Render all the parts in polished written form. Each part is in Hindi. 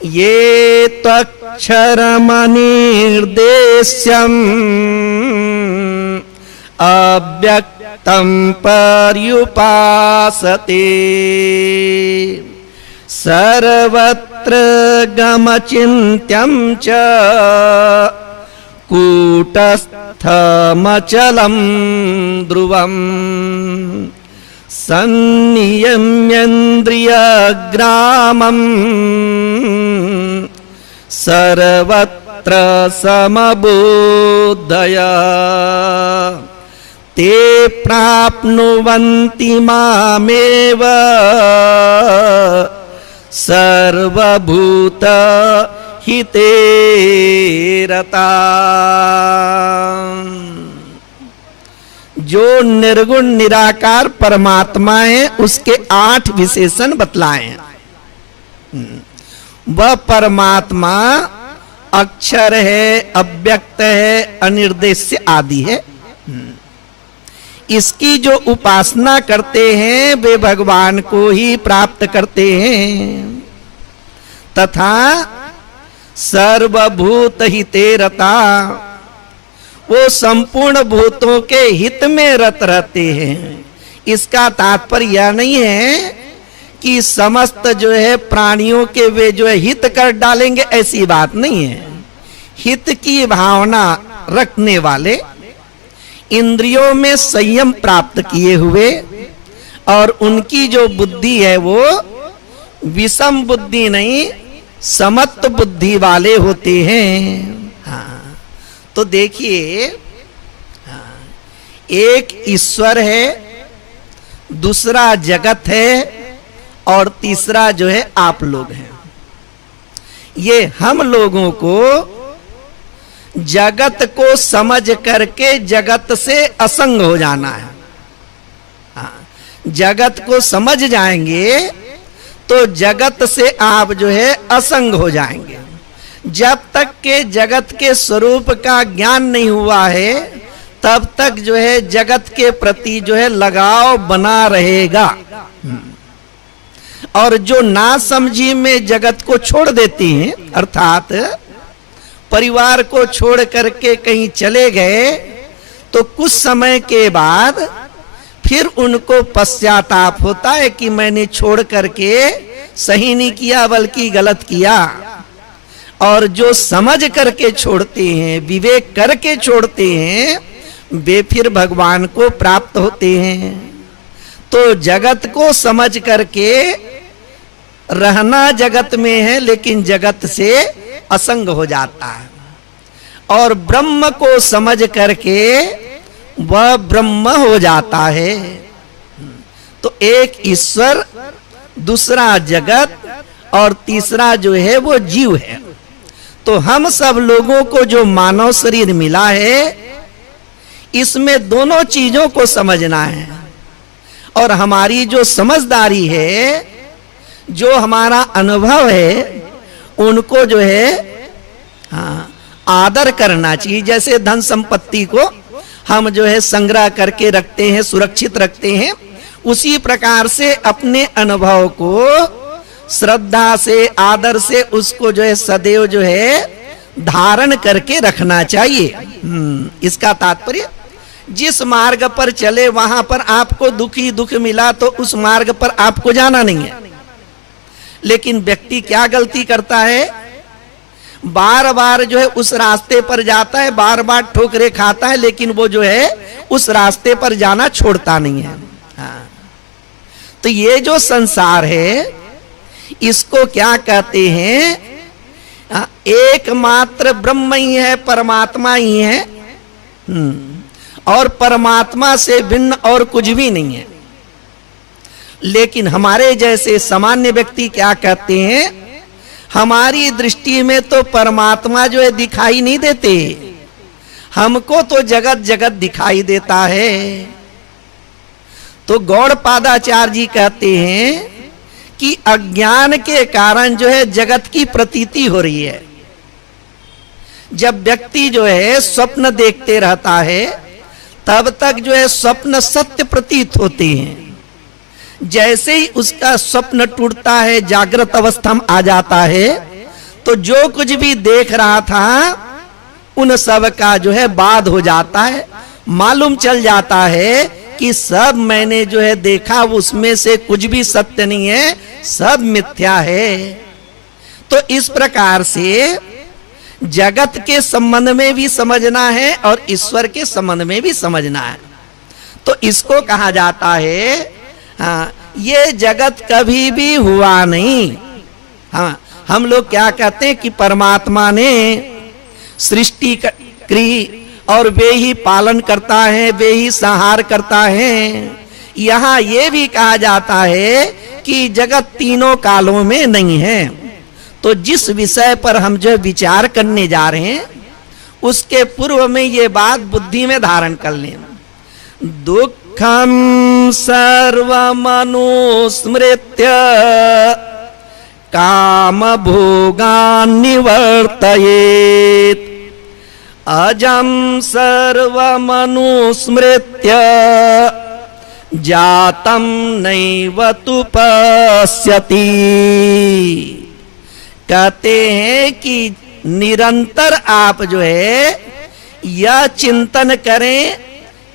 ये त्वक्षरमनिर्देश्यम् अव्यक्तं पर्युपासते सर्वत्र गमचिन्त्यं च कूटस्थमचलं ध्रुवम् सन्नियम्येन्द्रियग्रामम् सर्वत्र समबुद्धया ते प्राप्नुवन्ति मामेव सर्वभूत हिते रता। जो निर्गुण निराकार परमात्मा है उसके 8 विशेषण बतलाए हैं। वह परमात्मा अक्षर है, अव्यक्त है, अनिर्देश्य आदि है। इसकी जो उपासना करते हैं वे भगवान को ही प्राप्त करते हैं तथा सर्वभूत हिते रता, वो संपूर्ण भूतों के हित में रत रहते हैं। इसका तात्पर्य यह नहीं है कि समस्त जो है प्राणियों के वे जो है हित कर डालेंगे, ऐसी बात नहीं है। हित की भावना रखने वाले, इंद्रियों में संयम प्राप्त किए हुए और उनकी जो बुद्धि है वो विषम बुद्धि नहीं समत्व बुद्धि वाले होते हैं। हाँ, तो देखिए, एक ईश्वर है, दूसरा जगत है और तीसरा जो है आप लोग हैं। ये हम लोगों को जगत को समझ करके जगत से असंग हो जाना है। जगत को समझ जाएंगे तो जगत से आप जो है असंग हो जाएंगे। जब तक के जगत के स्वरूप का ज्ञान नहीं हुआ है तब तक जो है जगत के प्रति जो है लगाव बना रहेगा। और जो नासमझी में जगत को छोड़ देती हैं, अर्थात परिवार को छोड़ करके कहीं चले गए तो कुछ समय के बाद फिर उनको पश्चाताप होता है कि मैंने छोड़ करके सही नहीं किया बल्कि गलत किया। और जो समझ करके छोड़ते हैं, विवेक करके छोड़ते हैं, वे फिर भगवान को प्राप्त होते हैं। तो जगत को समझ करके रहना जगत में है लेकिन जगत से असंग हो जाता है। और ब्रह्म को समझ करके वह ब्रह्म हो जाता है। तो एक ईश्वर, दूसरा जगत और तीसरा जो है वो जीव है। तो हम सब लोगों को जो मानव शरीर मिला है इसमें दोनों चीजों को समझना है। और हमारी जो समझदारी है, जो हमारा अनुभव है, उनको जो है आदर करना चाहिए। जैसे धन संपत्ति को हम जो है संग्रह करके रखते हैं, सुरक्षित रखते हैं, उसी प्रकार से अपने अनुभव को श्रद्धा से, आदर से उसको जो है सदैव जो है धारण करके रखना चाहिए। इसका तात्पर्य, जिस मार्ग पर चले वहां पर आपको दुख मिला तो उस मार्ग पर आपको जाना नहीं है। लेकिन व्यक्ति क्या गलती करता है, बार बार जो है उस रास्ते पर जाता है, बार बार ठोकरे खाता है, लेकिन वो जो है उस रास्ते पर जाना छोड़ता नहीं है। हाँ। तो ये जो संसार है इसको क्या कहते हैं, एकमात्र ब्रह्म ही है, परमात्मा ही है। और परमात्मा से भिन्न और कुछ भी नहीं है। लेकिन हमारे जैसे सामान्य व्यक्ति क्या कहते हैं, हमारी दृष्टि में तो परमात्मा जो है दिखाई नहीं देते, हमको तो जगत जगत दिखाई देता है। तो गौड़पादाचार्य जी कहते हैं कि अज्ञान के कारण जो है जगत की प्रतीति हो रही है। जब व्यक्ति जो है स्वप्न देखते रहता है तब तक जो है स्वप्न सत्य प्रतीत होते हैं। जैसे ही उसका स्वप्न टूटता है, जागृत अवस्था में आ जाता है, तो जो कुछ भी देख रहा था उन सब का जो है बाद हो जाता है, मालूम चल जाता है कि सब मैंने जो है देखा उसमें से कुछ भी सत्य नहीं है, सब मिथ्या है। तो इस प्रकार से जगत के संबंध में भी समझना है और ईश्वर के संबंध में भी समझना है। तो इसको कहा जाता है, हाँ, ये जगत कभी भी हुआ नहीं। हाँ, हम लोग क्या कहते हैं कि परमात्मा ने सृष्टि की और वे ही पालन करता है, वे ही संहार करता है। यहाँ ये भी कहा जाता है कि जगत तीनों कालों में नहीं है। तो जिस विषय पर हम जो विचार करने जा रहे हैं उसके पूर्व में ये बात बुद्धि में धारण कर लें। दुखम सर्वमनुस्मृत्य काम भोगान् निवर्तयेत् अजं सर्वमनुस्मृत्य जातं नैव तु पश्यति। कहते हैं कि निरंतर आप जो है यह चिंतन करें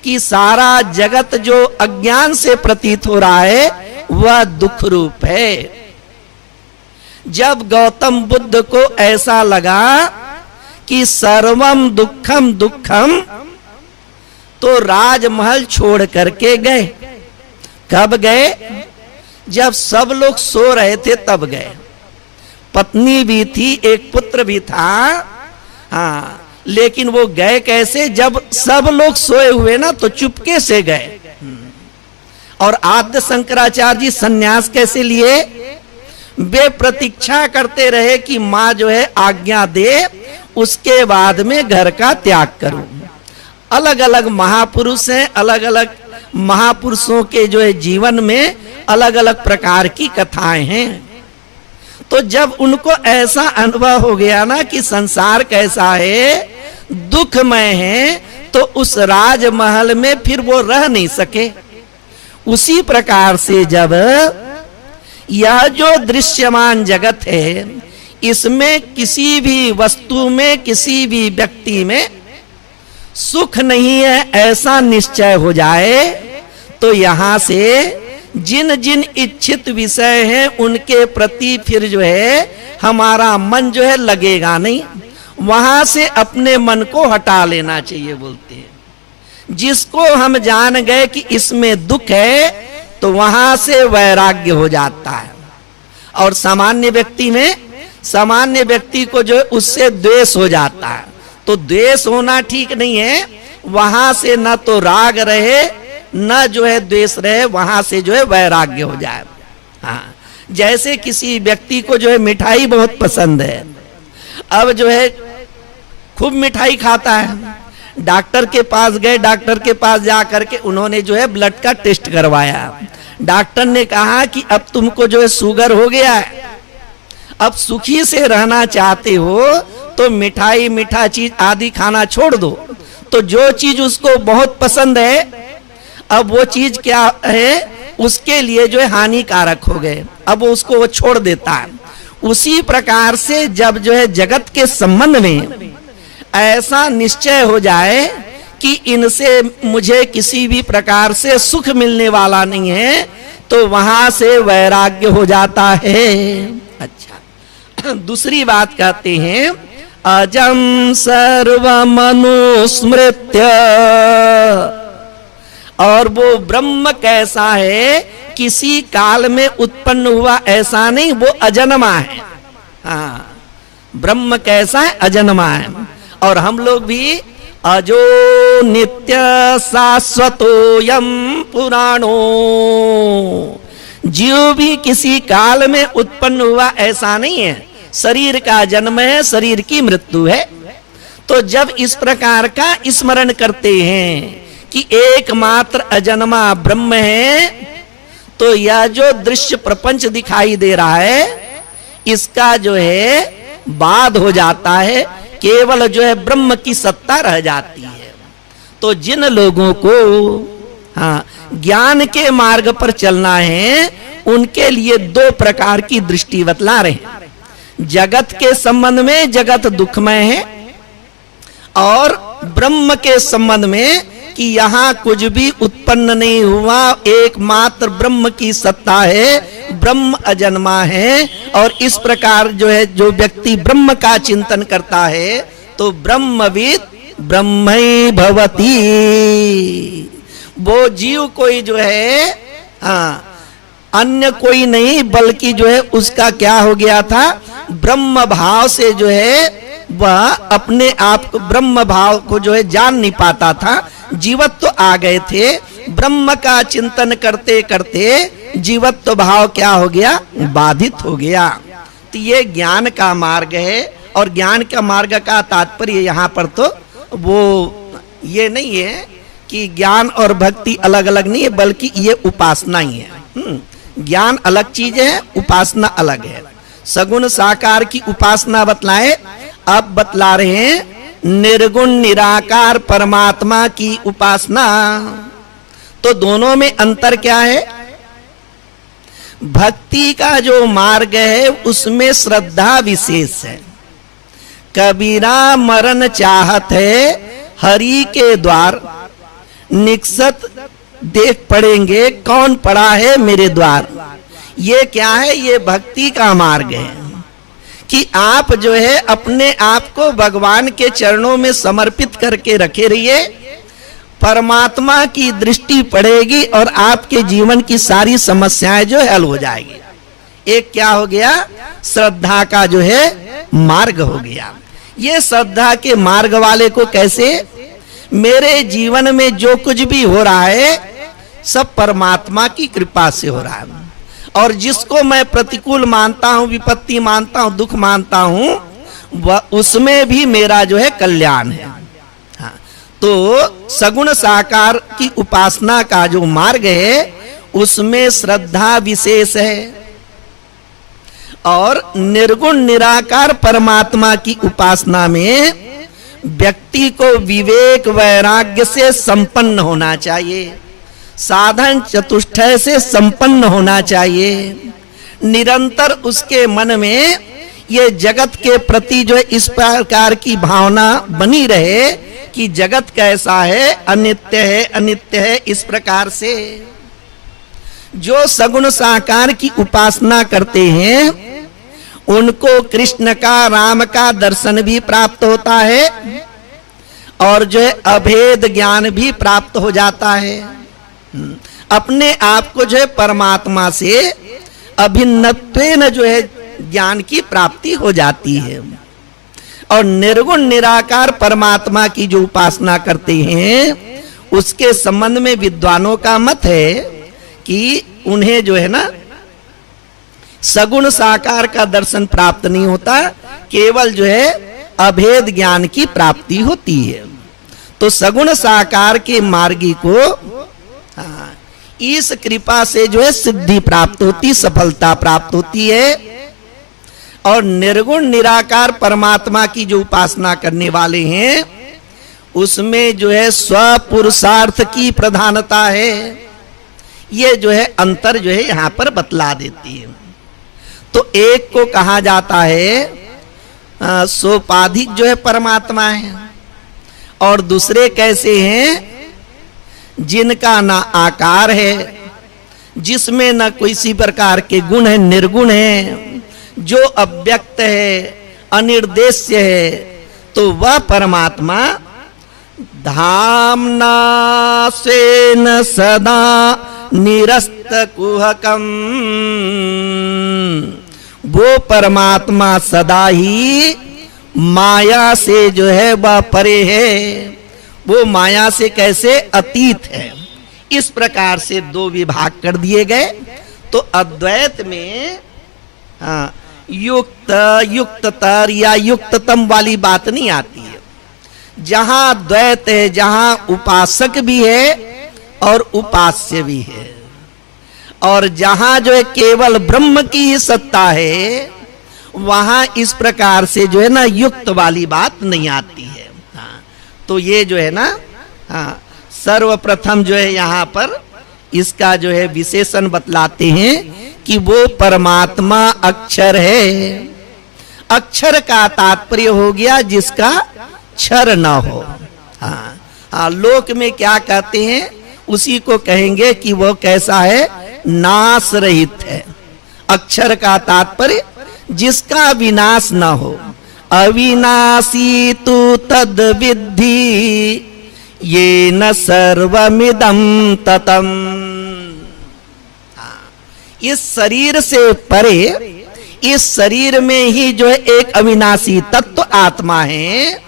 कि सारा जगत जो अज्ञान से प्रतीत हो रहा है वह दुख रूप है। जब गौतम बुद्ध को ऐसा लगा कि सर्वम दुखम दुखम, तो राजमहल छोड़ करके गए। कब गए? जब सब लोग सो रहे थे तब गए। पत्नी भी थी, एक पुत्र भी था, हाँ, लेकिन वो गए कैसे? जब सब लोग सोए हुए ना तो चुपके से गए। और आद्य शंकराचार्य जी सन्यास कैसे लिए? वे प्रतीक्षा करते रहे कि माँ जो है आज्ञा दे, उसके बाद में घर का त्याग करूं। अलग अलग महापुरुष हैं, अलग अलग महापुरुषों के जो है जीवन में अलग अलग प्रकार की कथाएं हैं। तो जब उनको ऐसा अनुभव हो गया ना कि संसार कैसा है, दुखमय है, तो उस राजमहल में फिर वो रह नहीं सके। उसी प्रकार से जब यह जो दृश्यमान जगत है, इसमें किसी भी वस्तु में, किसी भी व्यक्ति में सुख नहीं है ऐसा निश्चय हो जाए, तो यहां से जिन जिन इच्छित विषय हैं उनके प्रति फिर जो है हमारा मन जो है लगेगा नहीं। वहां से अपने मन को हटा लेना चाहिए बोलते हैं। जिसको हम जान गए कि इसमें दुख है तो वहां से वैराग्य हो जाता है। और सामान्य व्यक्ति में, सामान्य व्यक्ति को जो है उससे द्वेष हो जाता है। तो द्वेष होना ठीक नहीं है, वहां से न तो राग रहे न जो है द्वेष रहे, वहां से जो है वैराग्य हो जाए। हाँ, जैसे किसी व्यक्ति को जो है मिठाई बहुत पसंद है, अब जो है खूब मिठाई खाता है, डॉक्टर के पास गए, डॉक्टर के पास जा करके उन्होंने जो है ब्लड का टेस्ट करवाया। डॉक्टर ने कहा कि अब तुमको जो है शुगर हो गया है, अब सुखी से रहना चाहते हो तो मिठाई, मीठा चीज आदि खाना छोड़ दो। तो जो चीज उसको बहुत पसंद है, अब वो चीज क्या है, उसके लिए जो है हानिकारक हो गए, अब वो उसको वो छोड़ देता है। उसी प्रकार से जब जो है जगत के संबंध में ऐसा निश्चय हो जाए कि इनसे मुझे किसी भी प्रकार से सुख मिलने वाला नहीं है, तो वहां से वैराग्य हो जाता है। अच्छा, दूसरी बात कहते हैं, अजं सर्वमनुस्मृत्य, और वो ब्रह्म कैसा है, किसी काल में उत्पन्न हुआ ऐसा नहीं, वो अजन्मा है। हाँ, ब्रह्म कैसा है? अजन्मा है। और हम लोग भी अजो नित्य शाश्वतोयम पुराणो, जीव भी किसी काल में उत्पन्न हुआ ऐसा नहीं है। शरीर का जन्म है, शरीर की मृत्यु है। तो जब इस प्रकार का स्मरण करते हैं कि एकमात्र अजन्मा ब्रह्म है, तो यह जो दृश्य प्रपंच दिखाई दे रहा है इसका जो है बाद हो जाता है, केवल जो है ब्रह्म की सत्ता रह जाती है। तो जिन लोगों को हाँ ज्ञान के मार्ग पर चलना है, उनके लिए दो प्रकार की दृष्टि बतला रहे हैं। जगत के संबंध में जगत दुखमय है, और ब्रह्म के संबंध में कि यहां कुछ भी उत्पन्न नहीं हुआ, एकमात्र ब्रह्म की सत्ता है, ब्रह्म अजन्मा है। और इस प्रकार जो है, जो व्यक्ति ब्रह्म का चिंतन करता है तो ब्रह्मविद ब्रह्मै भवति। वो जीव कोई जो है अन्य कोई नहीं, बल्कि जो है उसका क्या हो गया था, ब्रह्म भाव से जो है वह अपने आप को, ब्रह्म भाव को जो है जान नहीं पाता था। जीवत्व तो आ गए थे, ब्रह्म का चिंतन करते करते जीवत्व भाव क्या हो गया, बाधित हो गया। तो ये ज्ञान का मार्ग है, और ज्ञान का मार्ग का तात्पर्य यहाँ पर तो वो ये नहीं है कि ज्ञान और भक्ति अलग अलग नहीं है, बल्कि ये उपासना ही है। ज्ञान अलग चीज है, उपासना अलग है। सगुण साकार की उपासना बतलाए, अब बतला रहे हैं निर्गुण निराकार परमात्मा की उपासना। तो दोनों में अंतर क्या है? भक्ति का जो मार्ग है उसमें श्रद्धा विशेष है। कबीरा मरण चाहत है हरि के द्वार, निकसत देख पड़ेंगे कौन पड़ा है मेरे द्वार। ये क्या है? ये भक्ति का मार्ग है कि आप जो है अपने आप को भगवान के चरणों में समर्पित करके रखे रहिए, परमात्मा की दृष्टि पड़ेगी और आपके जीवन की सारी समस्याएं जो हल हो जाएगी। एक क्या हो गया? श्रद्धा का जो है मार्ग हो गया। ये श्रद्धा के मार्ग वाले को कैसे? मेरे जीवन में जो कुछ भी हो रहा है सब परमात्मा की कृपा से हो रहा है, और जिसको मैं प्रतिकूल मानता हूं, विपत्ति मानता हूं, दुख मानता हूं, वह उसमें भी मेरा जो है कल्याण है। हाँ, तो सगुण साकार की उपासना का जो मार्ग है उसमें श्रद्धा विशेष है, और निर्गुण निराकार परमात्मा की उपासना में व्यक्ति को विवेक वैराग्य से संपन्न होना चाहिए, साधन चतुष्टय से संपन्न होना चाहिए। निरंतर उसके मन में ये जगत के प्रति जो इस प्रकार की भावना बनी रहे कि जगत कैसा है, अनित्य है, अनित्य है। इस प्रकार से जो सगुण साकार की उपासना करते हैं उनको कृष्ण का, राम का दर्शन भी प्राप्त होता है, और जो है अभेद ज्ञान भी प्राप्त हो जाता है। अपने आप को जो है परमात्मा से अभिन्नत्वेन जो है ज्ञान की प्राप्ति हो जाती है। और निर्गुण निराकार परमात्मा की जो उपासना करते हैं उसके संबंध में विद्वानों का मत है कि उन्हें जो है ना सगुण साकार का दर्शन प्राप्त नहीं होता, केवल जो है अभेद ज्ञान की प्राप्ति होती है। तो सगुण साकार के मार्गी को इस कृपा से जो है सिद्धि प्राप्त होती, सफलता प्राप्त होती है। और निर्गुण निराकार परमात्मा की जो उपासना करने वाले हैं उसमें जो है स्वपुरुषार्थ की प्रधानता है। ये जो है अंतर जो है यहां पर बतला देती है। तो एक को कहा जाता है सोपाधिक जो है परमात्मा है, और दूसरे कैसे हैं? जिनका ना आकार है, जिसमें ना किसी प्रकार के गुण है, निर्गुण है, जो अव्यक्त है, अनिर्देश्य है। तो वह परमात्मा धामना सेन सदा निरस्त कुहकम, वो परमात्मा सदा ही माया से जो है वह परे है, वो माया से कैसे अतीत है। इस प्रकार से दो विभाग कर दिए गए। तो अद्वैत में युक्त, युक्ततर या युक्ततम वाली बात नहीं आती है। जहां द्वैत है, जहां उपासक भी है और उपास्य भी है, और जहां जो है केवल ब्रह्म की ही सत्ता है, वहां इस प्रकार से जो है ना युक्त वाली बात नहीं आती है। तो ये जो है ना सर्वप्रथम जो है यहाँ पर इसका जो है विशेषण बतलाते हैं कि वो परमात्मा अक्षर है। अक्षर का तात्पर्य हो गया जिसका क्षर न हो। हाँ, लोक में क्या कहते हैं उसी को कहेंगे कि वो कैसा है, नाश रहित है। अक्षर का तात्पर्य जिसका विनाश न हो। अविनाशी तु तद विद्धि ये न सर्वमिदं ततम। इस शरीर से परे, इस शरीर में ही जो है एक अविनाशी तत्व आत्मा है।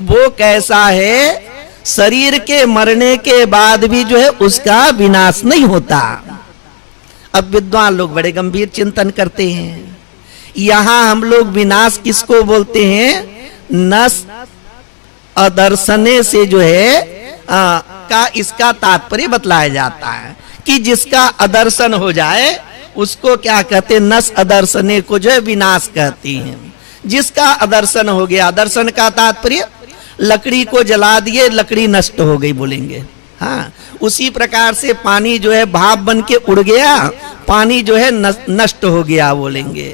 वो कैसा है, शरीर के मरने के बाद भी जो है उसका विनाश नहीं होता। अब विद्वान लोग बड़े गंभीर चिंतन करते हैं। यहां हम लोग विनाश किसको बोलते हैं, नस अदर्शने से जो है का इसका तात्पर्य बतलाया जाता है कि जिसका अदर्शन हो जाए उसको क्या कहते हैं, नस अदर्शने को जो है विनाश कहती हैं। जिसका अदर्शन हो गया, दर्शन का तात्पर्य लकड़ी को जला दिए, लकड़ी नष्ट हो गई बोलेंगे। हाँ, उसी प्रकार से पानी जो है भाप बन के उड़ गया, पानी जो है नष्ट हो गया बोलेंगे।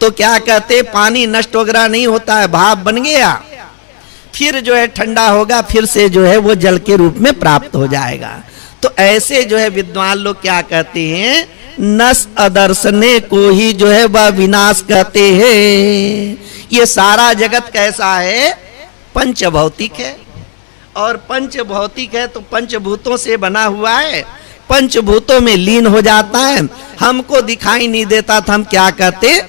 तो क्या कहते, पानी नष्ट वगैरह नहीं होता है, भाप बन गया, फिर जो है ठंडा होगा, फिर से जो है वो जल के रूप में प्राप्त हो जाएगा। तो ऐसे जो है विद्वान लोग क्या कहते हैं, नस अदर्शने को ही जो है वह विनाश कहते हैं। ये सारा जगत कैसा है, पंचभौतिक है। और पंचभौतिक है तो पंचभूतों से बना हुआ है, पंचभूतों में लीन हो जाता है। हमको दिखाई नहीं देता था, हम क्या कहते,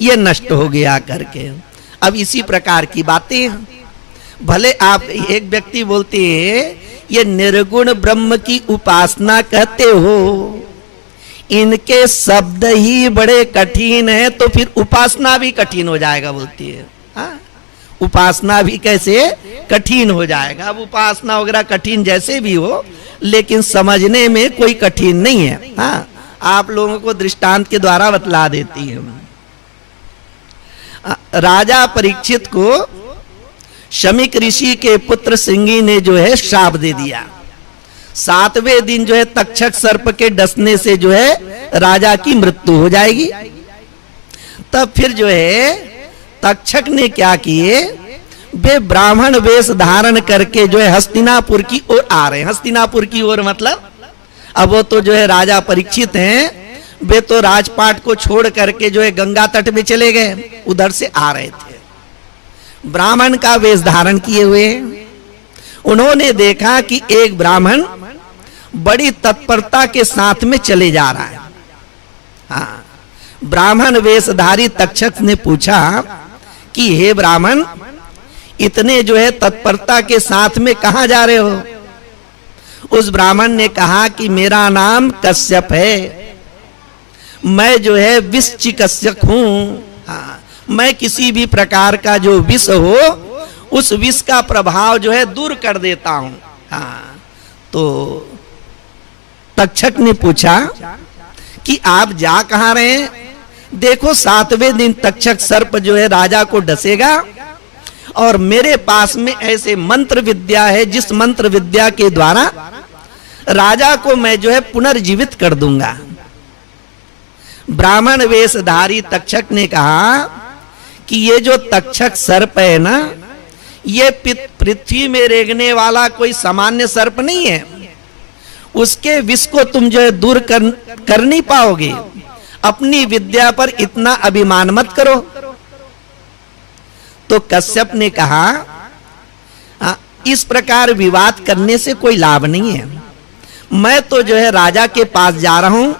ये नष्ट हो गया करके। अब इसी प्रकार की बातें, भले आप एक व्यक्ति बोलते हैं ये निर्गुण ब्रह्म की उपासना कहते हो, इनके शब्द ही बड़े कठिन है, तो फिर उपासना भी कठिन हो जाएगा बोलती है। हाँ, उपासना भी कैसे कठिन हो जाएगा। अब उपासना वगैरह कठिन जैसे भी हो, लेकिन समझने में कोई कठिन नहीं है। हाँ, आप लोगों को दृष्टांत के द्वारा बतला देती है। राजा परीक्षित को शमीक ऋषि के पुत्र सिंगी ने जो है श्राप दे दिया। 7वें दिन जो है तक्षक सर्प के डसने से जो है राजा की मृत्यु हो जाएगी। तब फिर जो है तक्षक ने क्या किए, वे ब्राह्मण वेश धारण करके जो है हस्तिनापुर की ओर आ रहे हैं। हस्तिनापुर की ओर मतलब अब वो तो जो है राजा परीक्षित हैं, वे तो राजपाट को छोड़ करके जो है गंगा तट में चले गए, उधर से आ रहे थे। ब्राह्मण का वेश धारण किए हुए। उन्होंने देखा कि एक ब्राह्मण बड़ी तत्परता के साथ में चले जा रहा है। हाँ, ब्राह्मण वेशधारी तक्षक ने पूछा कि हे ब्राह्मण, इतने जो है तत्परता के साथ में कहां जा रहे हो? उस ब्राह्मण ने कहा कि मेरा नाम कश्यप है, मैं जो है विष चिकित्सक हूं। हाँ, मैं किसी भी प्रकार का जो विष हो उस विष का प्रभाव जो है दूर कर देता हूं। हाँ, तो तक्षक ने पूछा कि आप जा कहां रहे हैं? देखो 7वें दिन तक्षक सर्प जो है राजा को डसेगा, और मेरे पास में ऐसे मंत्र विद्या है जिस मंत्र विद्या के द्वारा राजा को मैं जो है पुनर्जीवित कर दूंगा। ब्राह्मण वेशधारी तक्षक ने कहा कि ये जो तक्षक सर्प है ना, ये पृथ्वी में रेंगने वाला कोई सामान्य सर्प नहीं है। उसके विष को तुम जो है दूर कर नहीं पाओगे। अपनी विद्या पर इतना अभिमान मत करो। तो कश्यप ने कहा, इस प्रकार विवाद करने से कोई लाभ नहीं है। मैं तो जो है राजा के पास जा रहा हूं,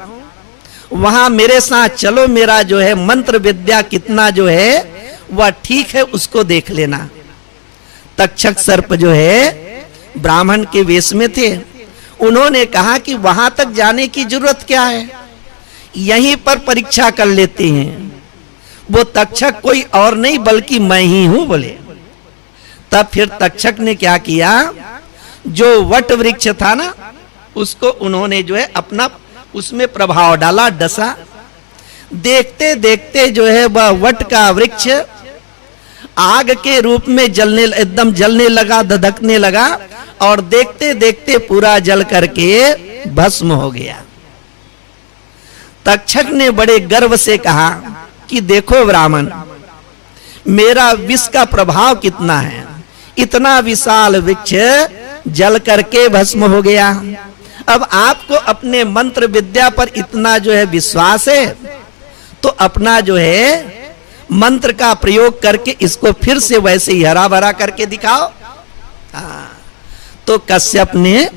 वहां मेरे साथ चलो, मेरा जो है मंत्र विद्या कितना जो है वह ठीक है, उसको देख लेना। तक्षक सर्प जो है ब्राह्मण के वेश में थे। उन्होंने कहा कि वहां तक जाने की जरूरत क्या है, यहीं पर परीक्षा कर लेते हैं। वो तक्षक कोई और नहीं बल्कि मैं ही हूं बोले। तब फिर तक्षक ने क्या किया, जो वट वृक्ष था ना, उसको उन्होंने जो है अपना उसमें प्रभाव डाला, डसा। देखते देखते जो है वह वट का वृक्ष आग के रूप में जलने, एकदम जलने लगा, धधकने लगा, और देखते देखते पूरा जल करके भस्म हो गया। तक्षक ने बड़े गर्व से कहा कि देखो ब्राह्मण, मेरा विष का प्रभाव कितना है। इतना विशाल वृक्ष जल करके भस्म हो गया। अब आपको अपने मंत्र विद्या पर इतना जो है विश्वास है, तो अपना जो है मंत्र का प्रयोग करके इसको फिर से वैसे ही हरा भरा करके दिखाओ। तो कश्यप ने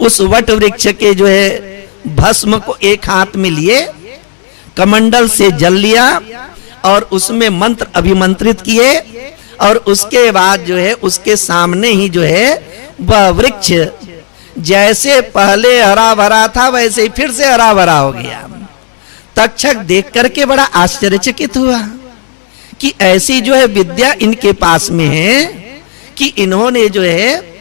उस वट वृक्ष के जो है भस्म को एक हाथ में लिए, कमंडल से जल लिया और उसमें मंत्र अभिमंत्रित किए, और उसके बाद जो है उसके सामने ही जो है वह वृक्ष जैसे पहले हरा भरा था वैसे ही फिर से हरा भरा हो गया। तक्षक देख करके बड़ा आश्चर्यचकित हुआ कि ऐसी जो है विद्या इनके पास में है कि इन्होंने जो है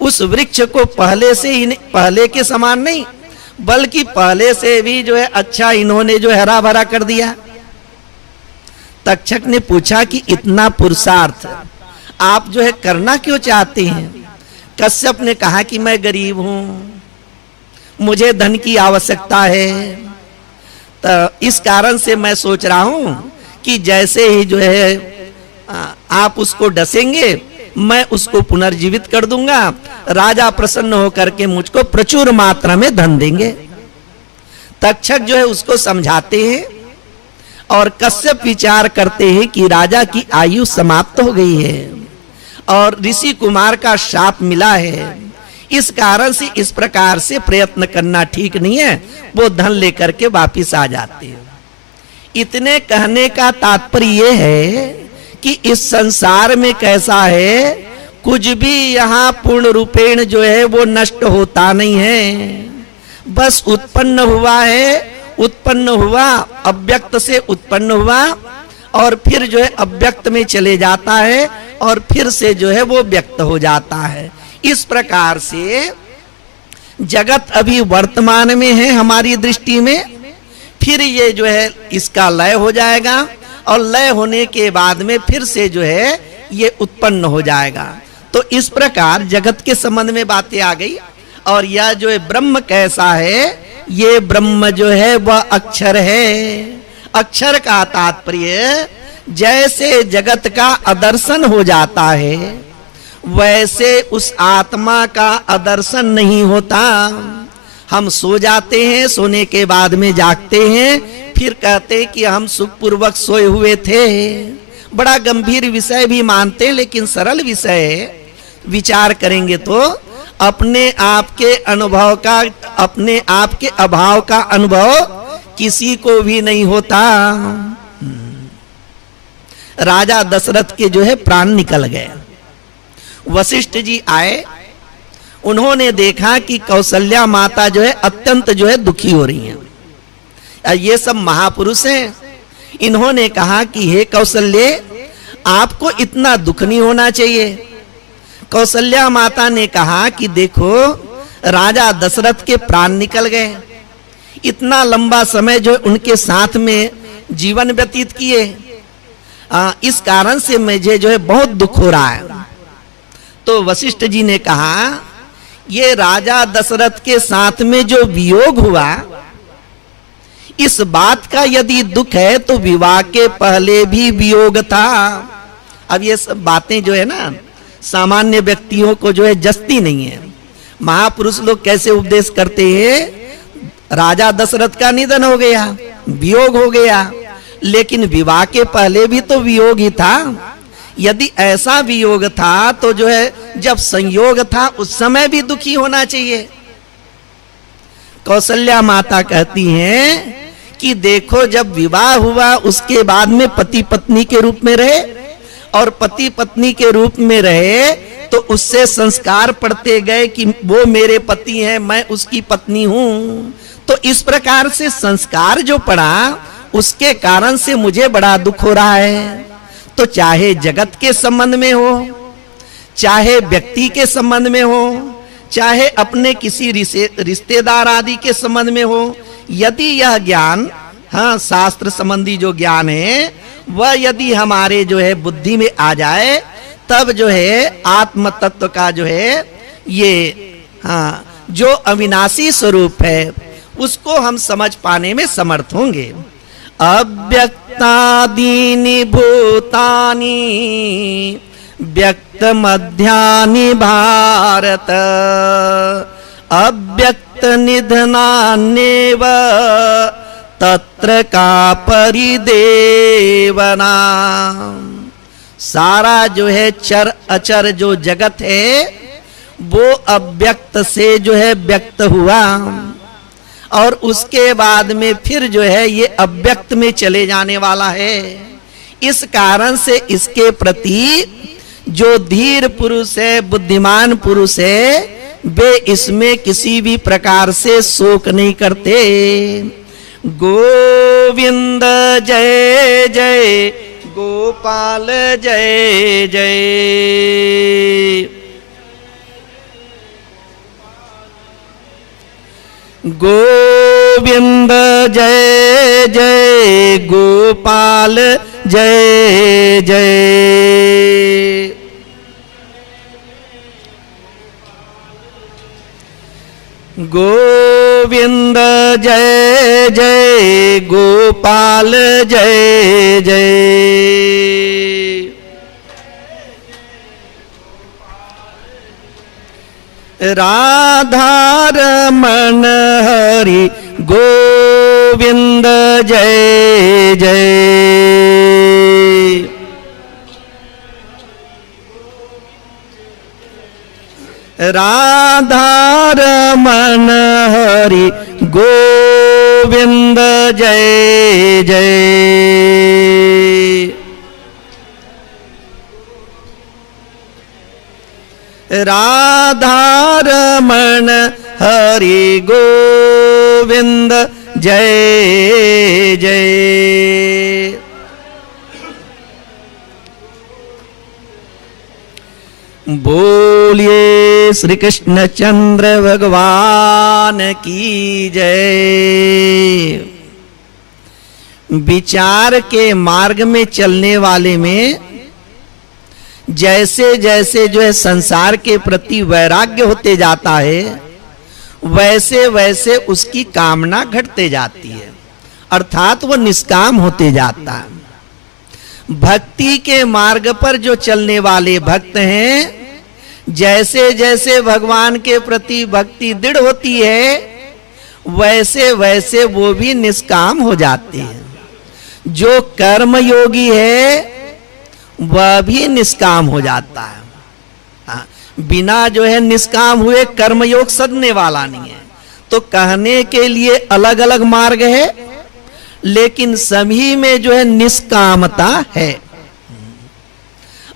उस वृक्ष को पहले के समान नहीं बल्कि पहले से भी जो है अच्छा इन्होंने जो हरा भरा कर दिया। तक्षक ने पूछा कि इतना पुरुषार्थ आप जो है करना क्यों चाहते हैं? कश्यप ने कहा कि मैं गरीब हूं, मुझे धन की आवश्यकता है, तो इस कारण से मैं सोच रहा हूं कि जैसे ही जो है आप उसको डसेंगे मैं उसको पुनर्जीवित कर दूंगा, राजा प्रसन्न होकर के मुझको प्रचुर मात्रा में धन देंगे। तक्षक जो है उसको समझाते हैं और कश्यप विचार करते हैं कि राजा की आयु समाप्त हो गई है और ऋषि कुमार का शाप मिला है, इस कारण से इस प्रकार से प्रयत्न करना ठीक नहीं है। वो धन लेकर के वापिस आ जाते हैं। इतने कहने का तात्पर्य ये है कि इस संसार में कैसा है, कुछ भी यहाँ पूर्ण रूपेण जो है वो नष्ट होता नहीं है, बस उत्पन्न हुआ है, उत्पन्न हुआ अव्यक्त से उत्पन्न हुआ और फिर जो है अव्यक्त में चले जाता है और फिर से जो है वो व्यक्त हो जाता है। इस प्रकार से जगत अभी वर्तमान में है हमारी दृष्टि में, फिर ये जो है इसका लय हो जाएगा और लय होने के बाद में फिर से जो है ये उत्पन्न हो जाएगा। तो इस प्रकार जगत के संबंध में बातें आ गई। और यह जो है ब्रह्म कैसा है, ये ब्रह्म जो है वह अक्षर है। अक्षर का तात्पर्य जैसे जगत का अदर्शन हो जाता है वैसे उस आत्मा का अदर्शन नहीं होता। हम सो जाते हैं, सोने के बाद में जागते हैं, फिर कहते कि हम सुखपूर्वक सोए हुए थे। बड़ा गंभीर विषय भी मानते हैं, लेकिन सरल विषय विचार करेंगे तो अपने आप के अनुभव का, अपने आप के अभाव का अनुभव किसी को भी नहीं होता। राजा दशरथ के जो है प्राण निकल गए। वशिष्ठ जी आए, उन्होंने देखा कि कौशल्या माता जो है अत्यंत जो है दुखी हो रही हैं। ये सब महापुरुष हैं। इन्होंने कहा कि हे कौशल्य, आपको इतना दुख नहीं होना चाहिए। कौशल्या माता ने कहा कि देखो, राजा दशरथ के प्राण निकल गए, इतना लंबा समय जो उनके साथ में जीवन व्यतीत किए, इस कारण से मुझे जो है बहुत दुख हो रहा है। तो वशिष्ठ जी ने कहा, ये राजा दशरथ के साथ में जो वियोग हुआ, इस बात का यदि दुख है तो विवाह के पहले भी वियोग था। अब ये सब बातें जो है ना सामान्य व्यक्तियों को जो है जस्ती नहीं है। महापुरुष लोग कैसे उपदेश करते हैं, राजा दशरथ का निधन हो गया, वियोग हो गया, लेकिन विवाह के पहले भी तो वियोग ही था। यदि ऐसा वियोग था तो जो है जब संयोग था उस समय भी दुखी होना चाहिए। कौशल्या माता कहती हैं कि देखो, जब विवाह हुआ उसके बाद में पति पत्नी के रूप में रहे, और पति पत्नी के रूप में रहे तो उससे संस्कार पड़ते गए कि वो मेरे पति हैं, मैं उसकी पत्नी हूं। तो इस प्रकार से संस्कार जो पड़ा उसके कारण से मुझे बड़ा दुख हो रहा है। तो चाहे जगत के संबंध में हो, चाहे व्यक्ति के संबंध में हो, चाहे अपने किसी रिश्तेदार आदि के संबंध में हो, यदि यह ज्ञान, हाँ, शास्त्र संबंधी जो ज्ञान है वह यदि हमारे जो है बुद्धि में आ जाए, तब जो है आत्म तत्व का जो है ये, हाँ, जो अविनाशी स्वरूप है उसको हम समझ पाने में समर्थ होंगे। अव्यक्तादीनि भूतानि व्यक्त मध्यानि भारत अव्यक्त निधनान्येव तत्र का परिदेवना। सारा जो है चर अचर जो जगत है वो अव्यक्त से जो है व्यक्त हुआ और उसके बाद में फिर जो है ये अव्यक्त में चले जाने वाला है। इस कारण से इसके प्रति जो धीर पुरुष है, बुद्धिमान पुरुष है, वे इसमें किसी भी प्रकार से शोक नहीं करते। गोविंद जय जय गोपाल जय जय। गोविंद जय जय गोपाल जय जय। गोविंद जय जय गोपाल जय जय। राधा रमण हरि गोविंद जय जय। राधा रमण हरि गोविंद जय जय। राधा रमण हरि गोविंद जय जय। बोलिए श्री कृष्ण चंद्र भगवान की जय। विचार के मार्ग में चलने वाले में जैसे जैसे जो है संसार के प्रति वैराग्य होते जाता है वैसे वैसे उसकी कामना घटते जाती है, अर्थात वो निष्काम होते जाता है। भक्ति के मार्ग पर जो चलने वाले भक्त हैं, जैसे जैसे भगवान के प्रति भक्ति दृढ़ होती है वैसे वैसे वो भी निष्काम हो जाते हैं। जो कर्म योगी है वह भी निष्काम हो जाता है। हाँ, बिना जो है निष्काम हुए कर्मयोग सदने वाला नहीं है। तो कहने के लिए अलग अलग मार्ग है, लेकिन सभी में जो है निष्कामता है।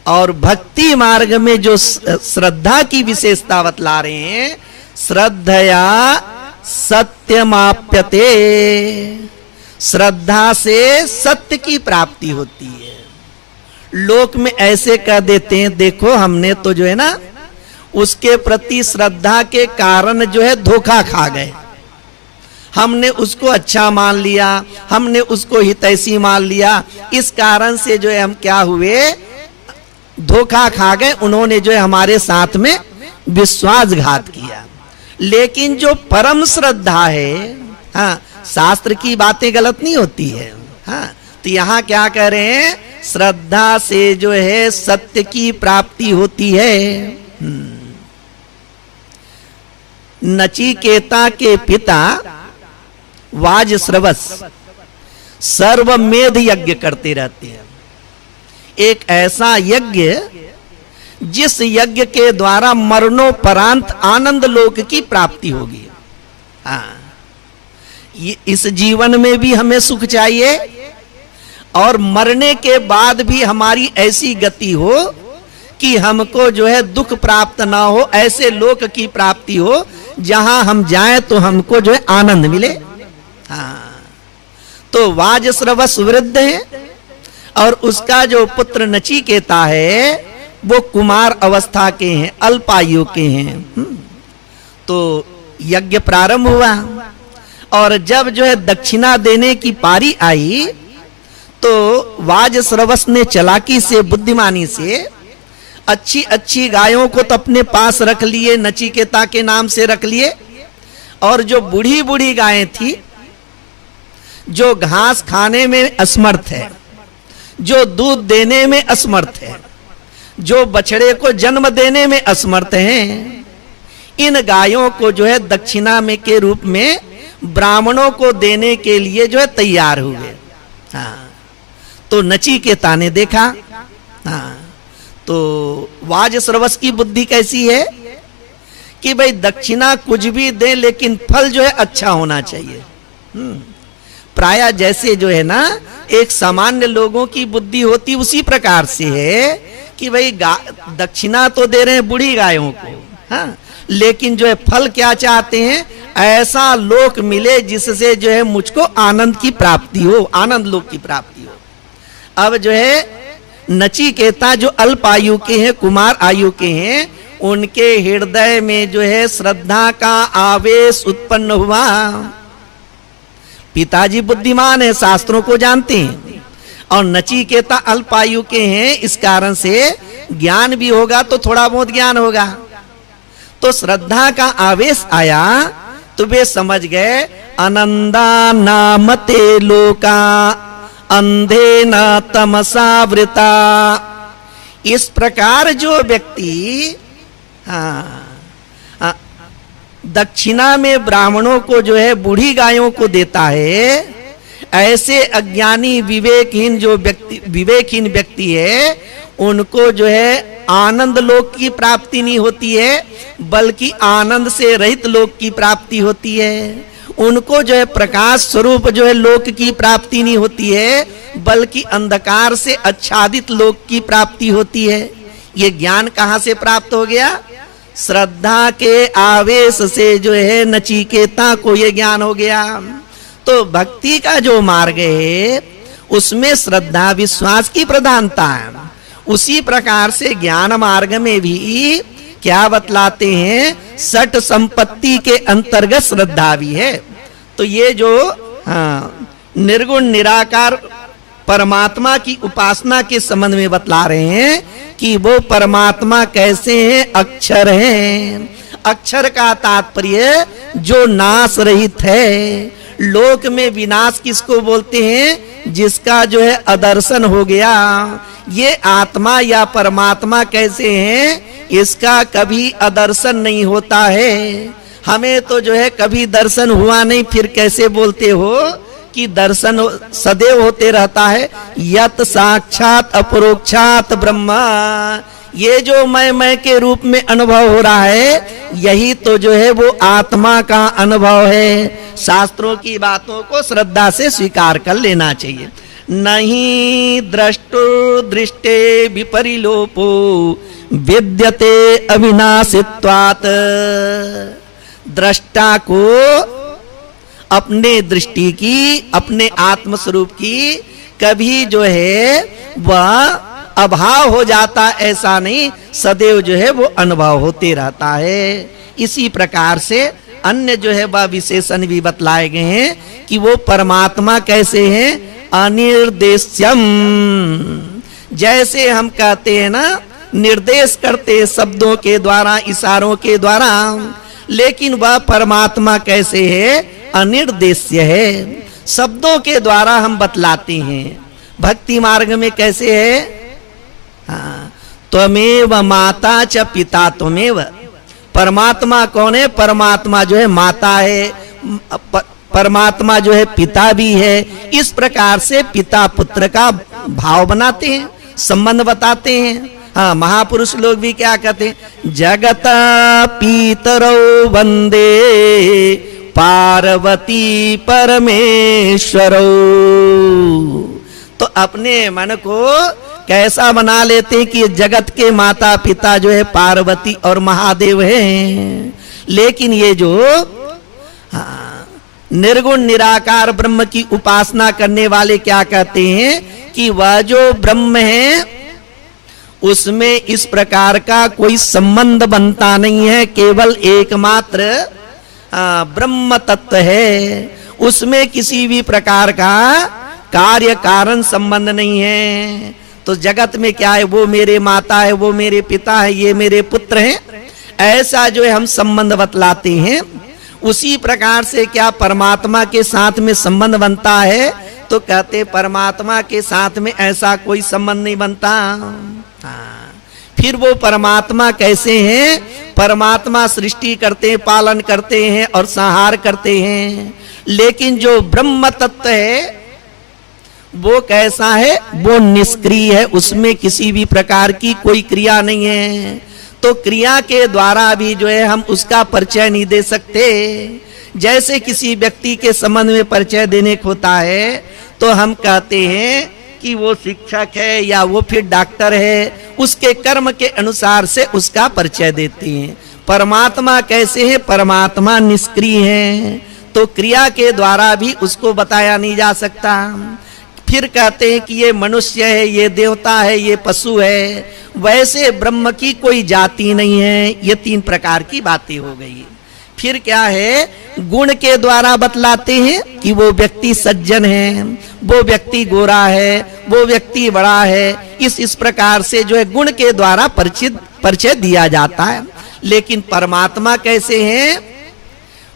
और भक्ति मार्ग में जो श्रद्धा की विशेषता बतला रहे हैं, श्रद्धया सत्यमाप्यते, श्रद्धा से सत्य की प्राप्ति होती है। लोक में ऐसे कह देते हैं, देखो हमने तो जो है ना उसके प्रति श्रद्धा के कारण जो है धोखा खा गए, हमने उसको अच्छा मान लिया, हमने उसको हितैषी मान लिया, इस कारण से जो है हम क्या हुए, धोखा खा गए, उन्होंने जो है हमारे साथ में विश्वासघात किया। लेकिन जो परम श्रद्धा है, हाँ, शास्त्र की बातें गलत नहीं होती है। हाँ, तो यहाँ क्या कह रहे हैं, श्रद्धा से जो है सत्य की प्राप्ति होती है। नचिकेता के पिता वाजश्रवस सर्वमेध यज्ञ करते रहते हैं। एक ऐसा यज्ञ जिस यज्ञ के द्वारा मरणोपरांत आनंद लोक की प्राप्ति होगी। हाँ, इस जीवन में भी हमें सुख चाहिए और मरने के बाद भी हमारी ऐसी गति हो कि हमको जो है दुख प्राप्त ना हो, ऐसे लोक की प्राप्ति हो जहां हम जाएं तो हमको जो है आनंद मिले। हाँ, तो वाजश्रवस वृद्ध है और उसका जो पुत्र नचिकेता है वो कुमार अवस्था के हैं, अल्पायु के हैं। तो यज्ञ प्रारंभ हुआ और जब जो है दक्षिणा देने की पारी आई तो वाजश्रवस ने चालाकी से, बुद्धिमानी से अच्छी अच्छी गायों को तो अपने पास रख लिए, नचिकेता के नाम से रख लिए, और जो बूढ़ी बूढ़ी गायें थी जो घास खाने में असमर्थ है, जो दूध देने में असमर्थ है, जो बछड़े को जन्म देने में असमर्थ हैं, इन गायों को जो है दक्षिणा में के रूप में ब्राह्मणों को देने के लिए जो है तैयार हुए। हाँ, तो नचिकेता ने देखा, हाँ, तो वाजश्रवस की बुद्धि कैसी है कि भाई दक्षिणा कुछ भी दे लेकिन फल जो है अच्छा होना चाहिए। प्रायः जैसे जो है ना एक सामान्य लोगों की बुद्धि होती उसी प्रकार से है कि भाई दक्षिणा तो दे रहे हैं बूढ़ी गायों को, हाँ, लेकिन जो है फल क्या चाहते हैं, ऐसा लोक मिले जिससे जो है मुझको आनंद की प्राप्ति हो, आनंद लोक की प्राप्ति हो। अब जो है नचिकेता जो अल्प आयु के हैं, कुमार आयु के हैं, उनके हृदय में जो है श्रद्धा का आवेश उत्पन्न हुआ। पिताजी बुद्धिमान है, शास्त्रों को जानते हैं, और नचिकेता अल्प आयु के हैं, इस कारण से ज्ञान भी होगा तो थोड़ा बहुत ज्ञान होगा। तो श्रद्धा का आवेश आया तो वे समझ गए अनंदा नामते लोका अंधे न तमसावृता। इस प्रकार जो व्यक्ति दक्षिणा में ब्राह्मणों को जो है बूढ़ी गायों को देता है, ऐसे अज्ञानी विवेकहीन व्यक्ति है, उनको जो है आनंद लोक की प्राप्ति नहीं होती है, बल्कि आनंद से रहित लोक की प्राप्ति होती है। उनको जो है प्रकाश स्वरूप जो है लोक की प्राप्ति नहीं होती है, बल्कि अंधकार से आच्छादित लोक की प्राप्ति होती है। ये ज्ञान कहाँ से प्राप्त हो गया? श्रद्धा के आवेश से जो है नचिकेता को ये ज्ञान हो गया। तो भक्ति का जो मार्ग है उसमें श्रद्धा विश्वास की प्रधानता है, उसी प्रकार से ज्ञान मार्ग में भी क्या बतलाते हैं, सठ संपत्ति के अंतर्गत श्रद्धा भी है। तो ये जो निर्गुण निराकार परमात्मा की उपासना के संबंध में बतला रहे हैं कि वो परमात्मा कैसे हैं, अक्षर हैं। अक्षर का तात्पर्य जो नाश रहित है। लोक में विनाश किसको बोलते हैं? जिसका जो है अदर्शन हो गया। ये आत्मा या परमात्मा कैसे हैं, इसका कभी अदर्शन नहीं होता है। हमें तो जो है कभी दर्शन हुआ नहीं, फिर कैसे बोलते हो कि दर्शन सदैव होते रहता है। यत साक्षात अपरोक्षात ब्रह्म, ये जो मैं के रूप में अनुभव हो रहा है, यही तो जो है वो आत्मा का अनुभव है। शास्त्रों की बातों को श्रद्धा से स्वीकार कर लेना चाहिए। नहीं द्रष्टु दृष्टे विपरिलोपो विद्यते अविनाशित्वात्। दृष्टा को अपने दृष्टि की, अपने आत्म स्वरूप की कभी जो है वह अभाव हो जाता, ऐसा नहीं, सदैव जो है वो अनुभव होते रहता है। इसी प्रकार से अन्य जो है वह विशेषण भी बतलाए गए हैं कि वो परमात्मा कैसे हैं, अनिर्देश्यम। जैसे हम कहते हैं ना, निर्देश करते शब्दों के द्वारा, इशारों के द्वारा, लेकिन वह परमात्मा कैसे है, अनिर्देश्य है। शब्दों के द्वारा हम बतलाते हैं। भक्ति मार्ग में कैसे है, त्वमेव माता च पिता त्वमेव। परमात्मा कौन है? परमात्मा जो है माता है, परमात्मा जो है पिता भी है। इस प्रकार से पिता पुत्र का भाव बनाते हैं, संबंध बताते हैं। हाँ, महापुरुष लोग भी क्या कहते हैं, जगत पीतरौ वंदे पार्वती परमेश्वरौ। तो अपने मन को कैसा बना लेते हैं कि जगत के माता पिता जो है पार्वती और महादेव हैं। लेकिन ये जो निर्गुण निराकार ब्रह्म की उपासना करने वाले क्या कहते हैं कि वह जो ब्रह्म है उसमें इस प्रकार का कोई संबंध बनता नहीं है, केवल एकमात्र ब्रह्म तत्व है। उसमें किसी भी प्रकार का कार्य कारण संबंध नहीं है। तो जगत में क्या है, वो मेरे माता है, वो मेरे पिता है, ये मेरे पुत्र हैं, ऐसा जो है हम संबंध बतलाते हैं। उसी प्रकार से क्या परमात्मा के साथ में संबंध बनता है? तो कहते परमात्मा के साथ में ऐसा कोई संबंध नहीं बनता। हाँ, फिर वो परमात्मा कैसे हैं? परमात्मा सृष्टि करते हैं, पालन करते हैं और संहार करते हैं, लेकिन जो ब्रह्म तत्व है वो कैसा है? वो निष्क्रिय है, उसमें किसी भी प्रकार की कोई क्रिया नहीं है। तो क्रिया के द्वारा भी जो है हम उसका परिचय नहीं दे सकते। जैसे किसी व्यक्ति के संबंध में परिचय देने को होता है तो हम कहते हैं कि वो शिक्षक है या वो फिर डॉक्टर है, उसके कर्म के अनुसार से उसका परिचय देते हैं। परमात्मा कैसे है? परमात्मा निष्क्रिय है, तो क्रिया के द्वारा भी उसको बताया नहीं जा सकता। फिर कहते हैं कि ये मनुष्य है, ये देवता है, ये पशु है, वैसे ब्रह्म की कोई जाति नहीं है। ये तीन प्रकार की बातें हो गई। फिर क्या है? गुण के द्वारा बतलाते हैं कि वो व्यक्ति सज्जन है, वो व्यक्ति गोरा है, वो व्यक्ति बड़ा है। इस प्रकार से जो है गुण के द्वारा परिचय दिया जाता है। लेकिन परमात्मा कैसे हैं?